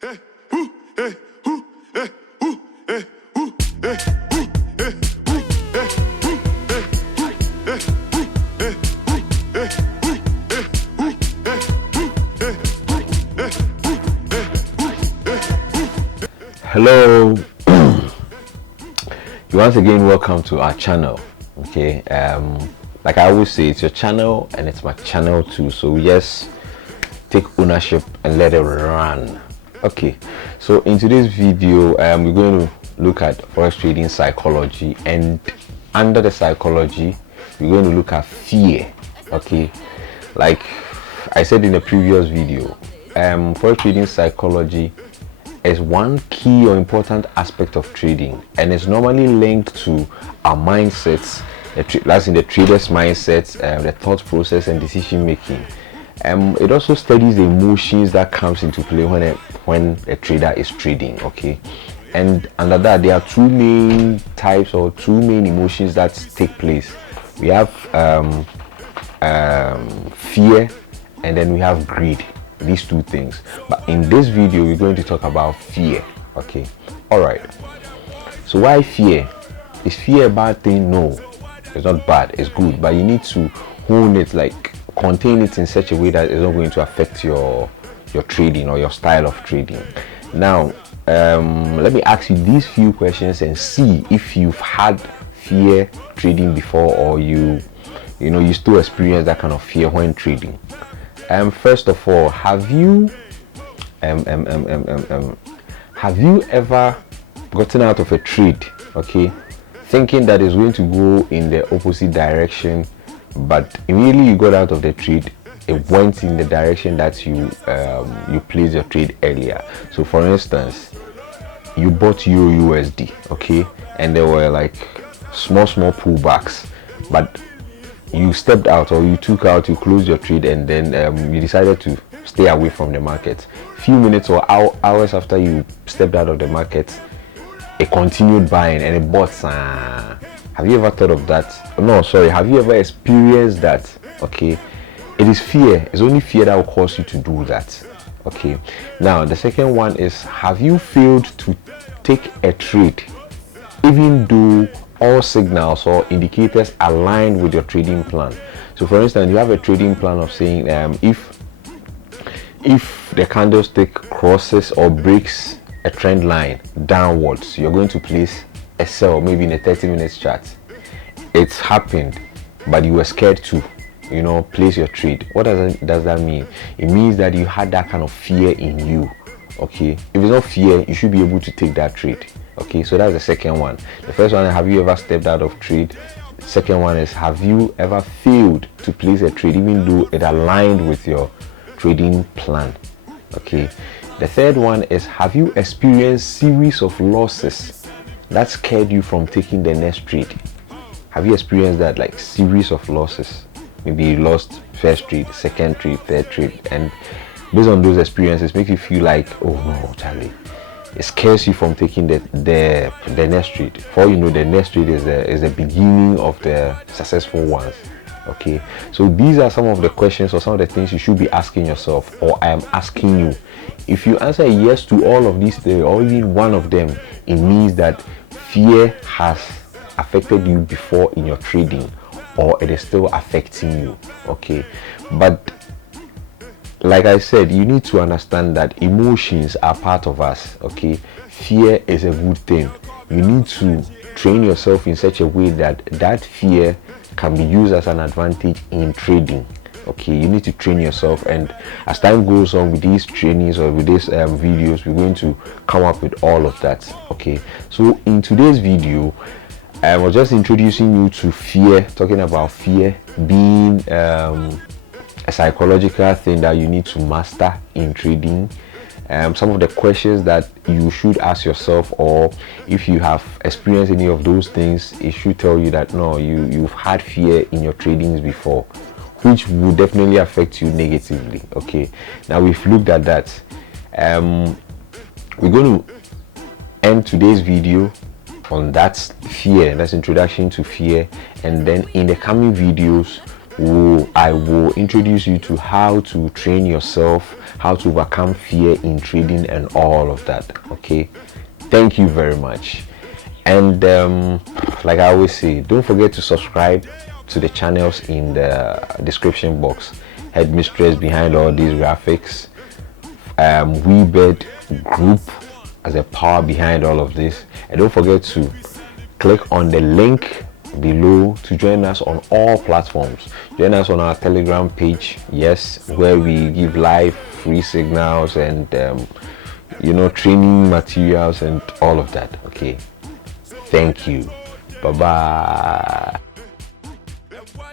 Hello. Once again, welcome to our channel. Okay, like I always say, it's your channel and it's my channel too, so yes, take ownership and let it run. Okay, so in today's video we're going to look at forex trading psychology, and under the psychology we're going to look at fear. Okay, like I said in the previous video, forex trading psychology is one key or important aspect of trading, and it's normally linked to our mindsets, that's in the trader's mindsets, the thought process and decision making. It also studies the emotions that comes into play when a trader is trading. Okay, and under that there are two main types or two main emotions that take place. We have fear, and then we have greed. These two things, but in this video we're going to talk about fear. Okay, all right. So why fear? Is fear a bad thing? No, it's not bad, it's good, but you need to hone it, like contain it in such a way that it's not going to affect your trading or your style of trading. Now let me ask you these few questions and see if you've had fear trading before, or you still experience that kind of fear when trading. First of all, have you ever gotten out of a trade, okay, thinking that it's going to go in the opposite direction, but immediately you got out of the trade, it went in the direction that you placed your trade earlier? So for instance, you bought USD, okay, and there were like small pullbacks, but you stepped out, or you took out, you closed your trade, and then you decided to stay away from the market. Few minutes or hours after you stepped out of the market, it continued buying and it bought. Have you ever thought of that? No, sorry, have you ever experienced that? Okay, it is fear. It's only fear that will cause you to do that. Okay, now the second one is, have you failed to take a trade even though all signals or indicators align with your trading plan? So for instance, you have a trading plan of saying if the candlestick crosses or breaks a trend line downwards, you're going to place a sell, maybe in a 30 minutes chart. It's happened, but you were scared to place your trade. What does that mean? It means that you had that kind of fear in you. Okay, if it's not fear, you should be able to take that trade. Okay, so that's the second one. The first one, have you ever stepped out of trade? The second one is, have you ever failed to place a trade even though it aligned with your trading plan? Okay, the third one is, have you experienced series of losses that scared you from taking the next trade? Have you experienced that, like series of losses? Maybe you lost first trade, second trade, third trade, and based on those experiences make you feel like, oh no, Charlie, it scares you from taking the next trade. For you know, the next trade is the beginning of the successful ones. Okay, so these are some of the questions or some of the things you should be asking yourself, or I am asking you. If you answer yes to all of these three, or even one of them, it means that fear has affected you before in your trading, or it is still affecting you. Okay, but like I said, you need to understand that emotions are part of us. Okay, fear is a good thing. You need to train yourself in such a way that that fear can be used as an advantage in trading. Okay, you need to train yourself, and as time goes on with these trainings or with these videos, we're going to come up with all of that. Okay, so in today's video I was just introducing you to fear, talking about fear being a psychological thing that you need to master in trading. Some of the questions that you should ask yourself, or if you have experienced any of those things, it should tell you that no, you've had fear in your tradings before, which will definitely affect you negatively. Okay, now we've looked at that. We're going to end today's video on that fear, that's introduction to fear, and then in the coming videos I will introduce you to how to train yourself, how to overcome fear in trading and all of that. Okay, thank you very much. And like I always say, don't forget to subscribe to the channels in the description box. Headmistress behind all these graphics, Weebed Group as a power behind all of this. And don't forget to click on the link below to join us on all platforms. Join us on our Telegram page, yes, where we give live free signals and training materials and all of that. Okay, thank you. Bye bye.